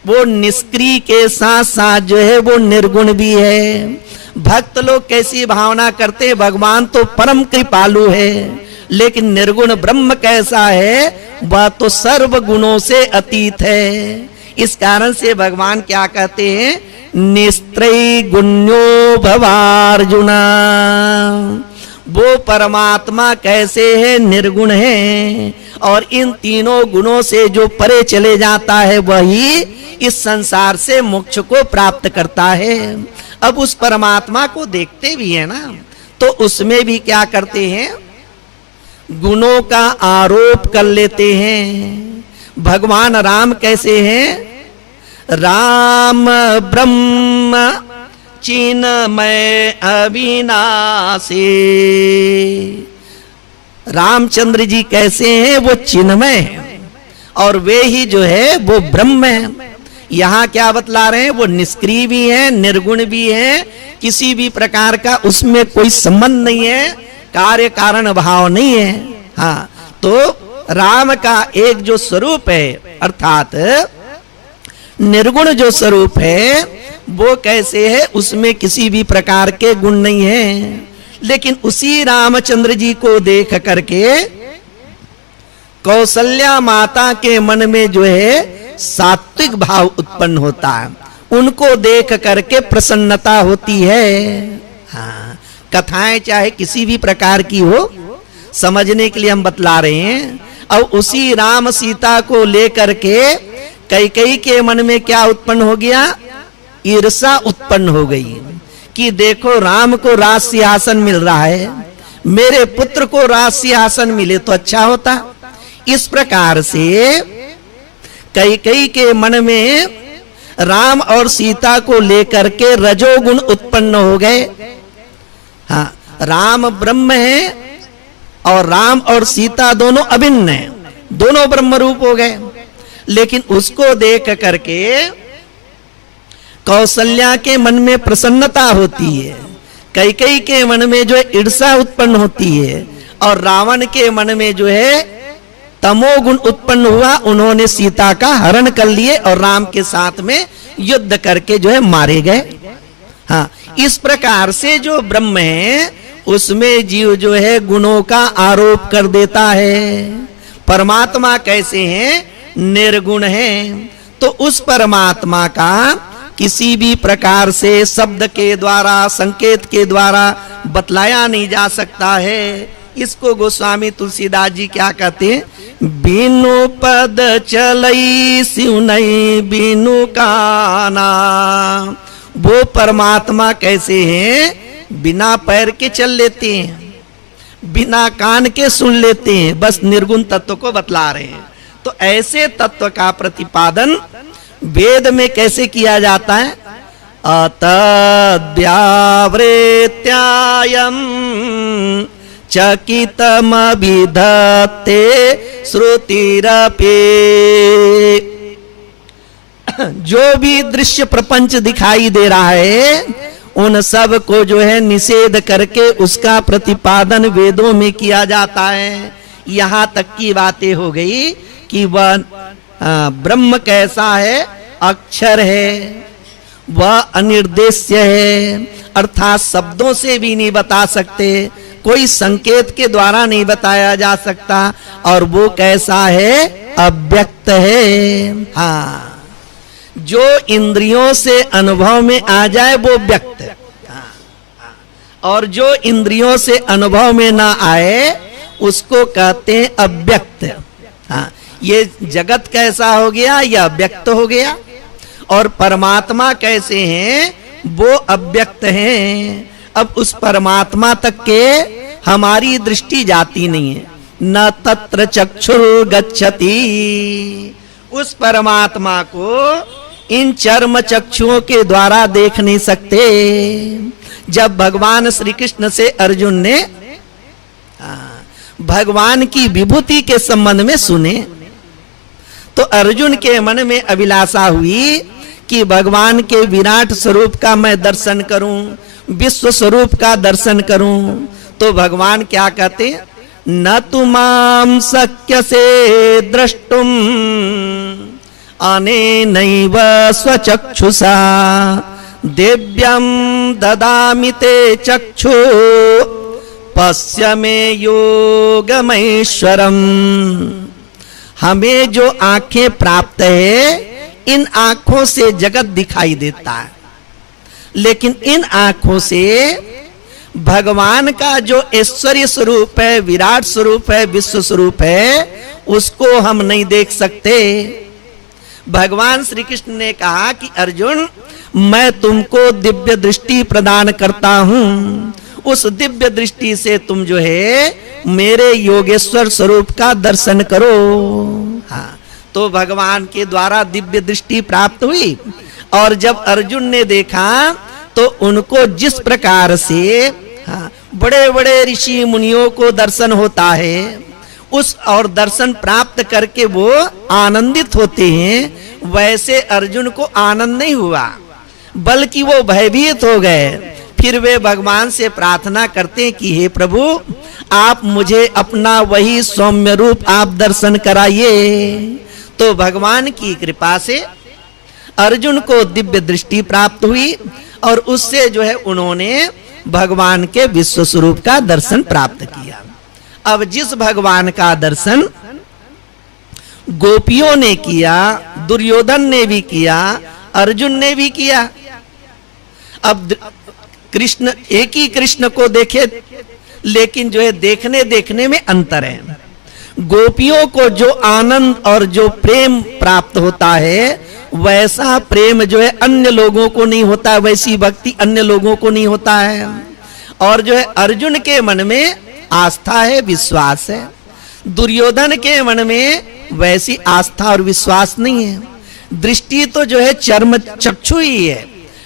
वो निष्क्रिय के साथ साथ जो है वो निर्गुण भी है। भक्त लोग कैसी भावना करते हैं? भगवान तो परम कृपालु है, लेकिन निर्गुण ब्रह्म कैसा है? वह तो सर्व गुणों से अतीत है। इस कारण से भगवान क्या कहते हैं? निस्त्रय गुण्यो भवार्जुना। वो परमात्मा कैसे है? निर्गुण है, और इन तीनों गुणों से जो परे चले जाता है वही इस संसार से मोक्ष को प्राप्त करता है। अब उस परमात्मा को देखते भी है ना, तो उसमें भी क्या करते हैं? गुणों का आरोप कर लेते हैं। भगवान राम कैसे हैं? राम ब्रह्म चिन्मय अविनाशी। रामचंद्र जी कैसे हैं? वो चिन्मय हैं, और वे ही जो है वो ब्रह्म है। यहाँ क्या बतला रहे हैं? वो निष्क्रिय भी है, निर्गुण भी है, किसी भी प्रकार का उसमें कोई संबंध नहीं है, कार्य कारण भाव नहीं है। हाँ, तो राम का एक जो स्वरूप है, अर्थात निर्गुण जो स्वरूप है, वो कैसे है? उसमें किसी भी प्रकार के गुण नहीं है। लेकिन उसी रामचंद्र जी को देख करके कौशल्या माता के मन में जो है सात्विक भाव उत्पन्न होता है, उनको देख करके प्रसन्नता होती है। हाँ, कथाएं चाहे किसी भी प्रकार की हो, समझने के लिए हम बतला रहे हैं। और उसी राम सीता को लेकर के कैकेयी के मन में क्या उत्पन्न हो गया? ईर्षा उत्पन्न हो गई कि देखो राम को राज सिंहासन मिल रहा है, मेरे पुत्र को राज सिंहासन मिले तो अच्छा होता। इस प्रकार से कैकेयी के मन में राम और सीता को लेकर के रजोगुण उत्पन्न हो गए। हाँ, राम ब्रह्म है और राम और सीता दोनों अभिन्न हैं, दोनों ब्रह्म रूप हो गए। लेकिन उसको देख करके कौशल्या के मन में प्रसन्नता होती है, कैकेयी के मन में जो है ईर्षा उत्पन्न होती है, और रावण के मन में जो है तमोगुण उत्पन्न हुआ। उन्होंने सीता का हरण कर लिए और राम के साथ में युद्ध करके जो है मारे गए। हाँ, इस प्रकार से जो ब्रह्म है उसमें जीव जो है गुणों का आरोप कर देता है। परमात्मा कैसे हैं? निर्गुण हैं। तो उस परमात्मा का किसी भी प्रकार से शब्द के द्वारा, संकेत के द्वारा बतलाया नहीं जा सकता है। इसको गोस्वामी तुलसीदास जी क्या कहते हैं? बिनु पद चलई सिउनई बिनु काना। वो परमात्मा कैसे हैं? बिना पैर के चल लेते हैं, बिना कान के सुन लेते हैं, बस निर्गुण तत्व को बतला रहे हैं। तो ऐसे तत्व का प्रतिपादन वेद में कैसे किया जाता है? अतद्व्यावृत्यायम् चकितमभिधत्ते श्रुतिरपि। जो भी दृश्य प्रपंच दिखाई दे रहा है उन सब को जो है निषेध करके उसका प्रतिपादन वेदों में किया जाता है। यहाँ तक की बातें हो गई कि वह ब्रह्म कैसा है? अक्षर है, वह अनिर्देश्य है, अर्थात शब्दों से भी नहीं बता सकते, कोई संकेत के द्वारा नहीं बताया जा सकता, और वो कैसा है? अव्यक्त है। हाँ, जो इंद्रियों से अनुभव में आ जाए वो व्यक्त है, और जो इंद्रियों से अनुभव में ना आए उसको कहते हैं अव्यक्त। हाँ, ये जगत कैसा हो गया? यह व्यक्त हो गया। और परमात्मा कैसे हैं? वो अव्यक्त हैं। अब उस परमात्मा तक के हमारी दृष्टि जाती नहीं है। न तत्र चक्षुर गच्छति, उस परमात्मा को इन चर्म चक्षुओं के द्वारा देख नहीं सकते। जब भगवान श्री कृष्ण से अर्जुन ने भगवान की विभूति के संबंध में सुने, तो अर्जुन के मन में अभिलाषा हुई कि भगवान के विराट स्वरूप का मैं दर्शन करूं, विश्व स्वरूप का दर्शन करूं। तो भगवान क्या कहते? न तुमाम शक्य से द्रष्टुम अनेनैव स्वचक्षुषा दिव्यं ददामि ते चक्षु पश्य मे योगमैश्वरम। हमें जो आंखें प्राप्त है, इन आंखों से जगत दिखाई देता है, लेकिन इन आंखों से भगवान का जो ऐश्वर्य स्वरूप है, विराट स्वरूप है, विश्व स्वरूप है, उसको हम नहीं देख सकते। भगवान श्री कृष्ण ने कहा कि अर्जुन, मैं तुमको दिव्य दृष्टि प्रदान करता हूं, उस दिव्य दृष्टि से तुम जो है मेरे योगेश्वर स्वरूप का दर्शन करो। हाँ, तो भगवान के द्वारा दिव्य दृष्टि प्राप्त हुई, और जब अर्जुन ने देखा तो उनको जिस प्रकार से हाँ, बड़े बड़े ऋषि मुनियों को दर्शन होता है, उस और दर्शन प्राप्त करके वो आनंदित होते हैं, वैसे अर्जुन को आनंद नहीं हुआ, बल्कि वो भयभीत हो गए। फिर वे भगवान से प्रार्थना करते कि हे प्रभु, आप मुझे अपना वही सौम्य रूप आप दर्शन कराइए। तो भगवान की कृपा से अर्जुन को दिव्य दृष्टि प्राप्त हुई, और उससे जो है उन्होंने भगवान के विश्व स्वरूप का दर्शन प्राप्त किया। अब जिस भगवान का दर्शन गोपियों ने किया, दुर्योधन ने भी किया, अर्जुन ने भी किया। अब कृष्ण, एक ही कृष्ण को देखे, लेकिन जो है देखने देखने में अंतर है। गोपियों को जो आनंद और जो प्रेम प्राप्त होता है, वैसा प्रेम जो है अन्य लोगों को नहीं होता, वैसी भक्ति अन्य लोगों को नहीं होता है। और जो है अर्जुन के मन में आस्था है, विश्वास है, दुर्योधन के मन में वैसी आस्था और विश्वास नहीं है। दृष्टि तो जो है चर्म चक्षु ही है,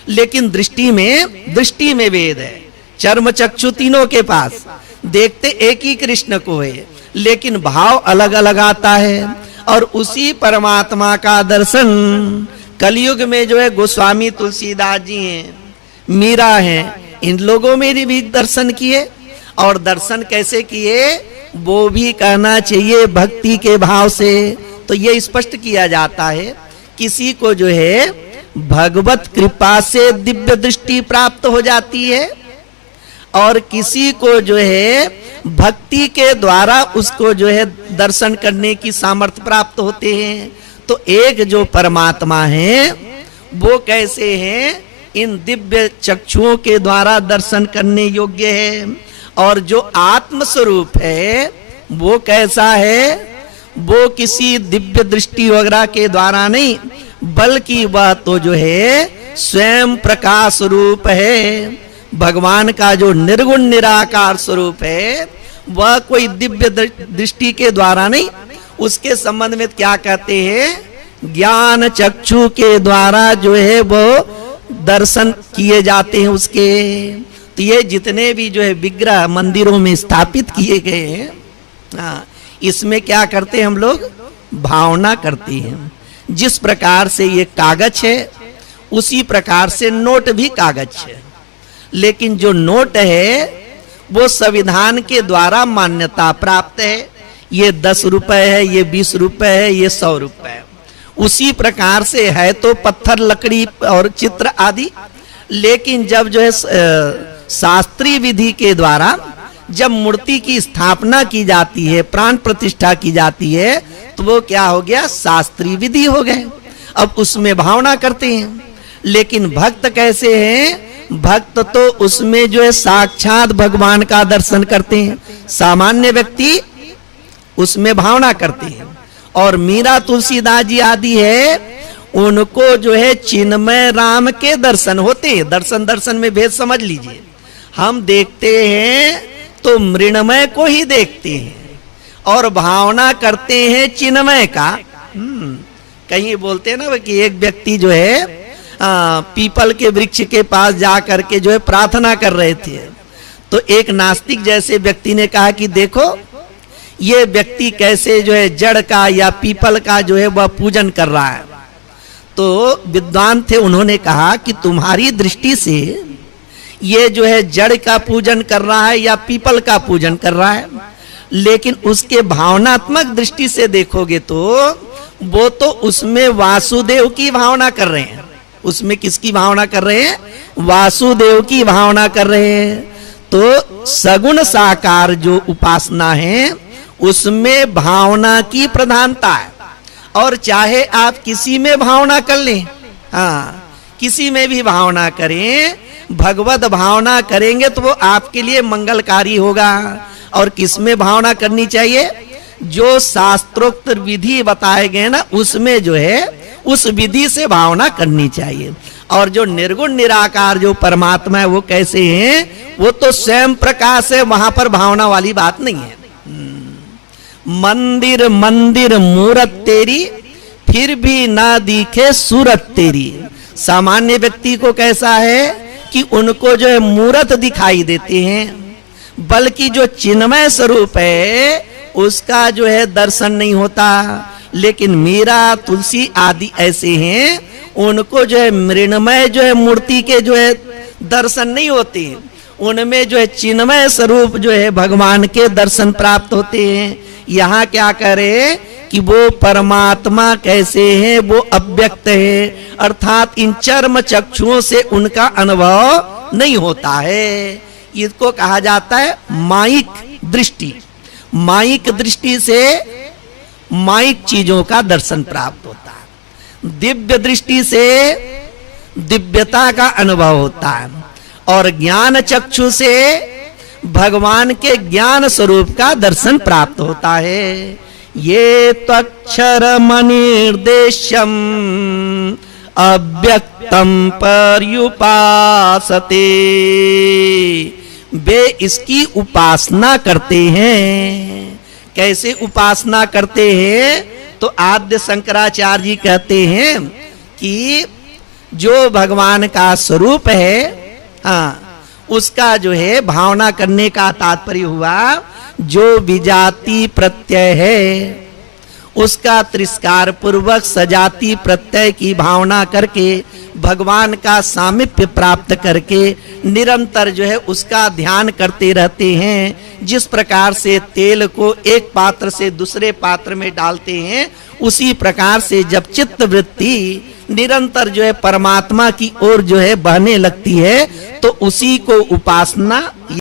लेकिन दृष्टि में भेद है। चर्म चक्षु तीनों के पास देखते एक ही कृष्ण को है, लेकिन भाव अलग अलग आता है। और उसी परमात्मा का दर्शन कलयुग में जो है गोस्वामी तुलसीदास जी हैं, मीरा हैं, इन लोगों में भी दर्शन किए। और दर्शन कैसे किए वो भी कहना चाहिए भक्ति के भाव से। तो ये स्पष्ट किया जाता है, किसी को जो है भगवत कृपा से दिव्य दृष्टि प्राप्त हो जाती है, और किसी को जो है भक्ति के द्वारा उसको जो है दर्शन करने की सामर्थ्य प्राप्त होते हैं। तो एक जो परमात्मा है वो कैसे हैं? इन दिव्य चक्षुओं के द्वारा दर्शन करने योग्य है। और जो आत्म स्वरूप है वो कैसा है? वो किसी दिव्य दृष्टि वगैरह के द्वारा नहीं, बल्कि वह तो जो है स्वयं प्रकाश रूप है। भगवान का जो निर्गुण निराकार स्वरूप है वह कोई दिव्य दृष्टि के द्वारा नहीं। उसके संबंध में क्या कहते हैं? ज्ञान चक्षु के द्वारा जो है वो दर्शन किए जाते हैं उसके। तो ये जितने भी जो है विग्रह मंदिरों में स्थापित किए गए हैं, इसमें क्या करते हैं हम लोग? भावना करते हैं। जिस प्रकार से ये कागज है, उसी प्रकार से नोट भी कागज है, लेकिन जो नोट है वो संविधान के द्वारा मान्यता प्राप्त है। ये 10 रुपए है, ये 20 रुपए है, ये 100 रुपए है। उसी प्रकार से है तो पत्थर, लकड़ी और चित्र आदि, लेकिन जब जो है शास्त्रीय विधि के द्वारा जब मूर्ति की स्थापना की जाती है, प्राण प्रतिष्ठा की जाती है, तो वो क्या हो गया, शास्त्रीय विधि हो गए। अब उसमें भावना करते हैं। लेकिन भक्त कैसे हैं, भक्त तो उसमें जो है साक्षात भगवान का दर्शन करते हैं, सामान्य व्यक्ति उसमें भावना करते हैं। और मीरा, तुलसीदास जी आदि है, उनको जो है चिन्मय राम के दर्शन होते हैं। दर्शन में भेद समझ लीजिए। हम देखते हैं तो मृण्मय को ही देखते हैं और भावना करते हैं चिन्मय का। कहीं बोलते हैं ना कि एक व्यक्ति जो है पीपल के वृक्ष के पास जा करके जो है प्रार्थना कर रहे थे, तो एक नास्तिक जैसे व्यक्ति ने कहा कि देखो ये व्यक्ति कैसे जो है जड़ का या पीपल का जो है वह पूजन कर रहा है। तो विद्वान थे, उन्होंने कहा कि तुम्हारी दृष्टि से ये जो है जड़ का पूजन कर रहा है या पीपल का पूजन कर रहा है, लेकिन उसके भावनात्मक दृष्टि से देखोगे तो वो तो उसमें वासुदेव की भावना कर रहे हैं। उसमें किसकी भावना कर रहे हैं, वासुदेव की भावना कर रहे हैं। तो सगुण साकार जो उपासना है उसमें भावना की प्रधानता है। और चाहे आप किसी में भावना कर लें, हाँ किसी में भी भावना करें, भगवत भावना करेंगे तो वो आपके लिए मंगलकारी होगा। और किस में भावना करनी चाहिए, जो शास्त्रोक्त विधि बताए गए ना उसमें जो है उस विधि से भावना करनी चाहिए। और जो निर्गुण निराकार जो परमात्मा है वो कैसे हैं, वो तो स्वयं प्रकाश है, वहां पर भावना वाली बात नहीं है। मंदिर मंदिर मूरत तेरी, फिर भी ना दिखे सूरत तेरी। सामान्य व्यक्ति को कैसा है कि उनको जो है मूरत दिखाई देते हैं, बल्कि जो चिन्मय स्वरूप है उसका जो है दर्शन नहीं होता। लेकिन मीरा, तुलसी आदि ऐसे हैं, उनको जो है मृण्मय जो है मूर्ति के जो है दर्शन नहीं होते, उनमें जो है चिन्मय स्वरूप जो है भगवान के दर्शन प्राप्त होते हैं। यहाँ क्या करे कि वो परमात्मा कैसे हैं, वो अव्यक्त है, अर्थात इन चर्म चक्षुओं से उनका अनुभव नहीं होता है। इसको कहा जाता है माइक दृष्टि। माइक दृष्टि से माइक चीजों का दर्शन प्राप्त होता है, दिव्य दृष्टि से दिव्यता का अनुभव होता है, और ज्ञान चक्षु से भगवान के ज्ञान स्वरूप का दर्शन प्राप्त होता है। ये त्वक्षर मनिर्देशम अव्यक्तम पर्युपासते, वे इसकी उपासना करते हैं। कैसे उपासना करते हैं, तो आद्य शंकराचार्य जी कहते हैं कि जो भगवान का स्वरूप है, हाँ उसका जो है भावना करने का तात्पर्य हुआ जो विजाति प्रत्यय है उसका तिरस्कार पूर्वक सजाति प्रत्यय की भावना करके भगवान का सामीप्य प्राप्त करके निरंतर जो है उसका ध्यान करते रहते हैं। जिस प्रकार से तेल को एक पात्र से दूसरे पात्र में डालते हैं, उसी प्रकार से जब चित्त वृत्ति निरंतर जो है परमात्मा की ओर जो है बहने लगती है, तो उसी को उपासना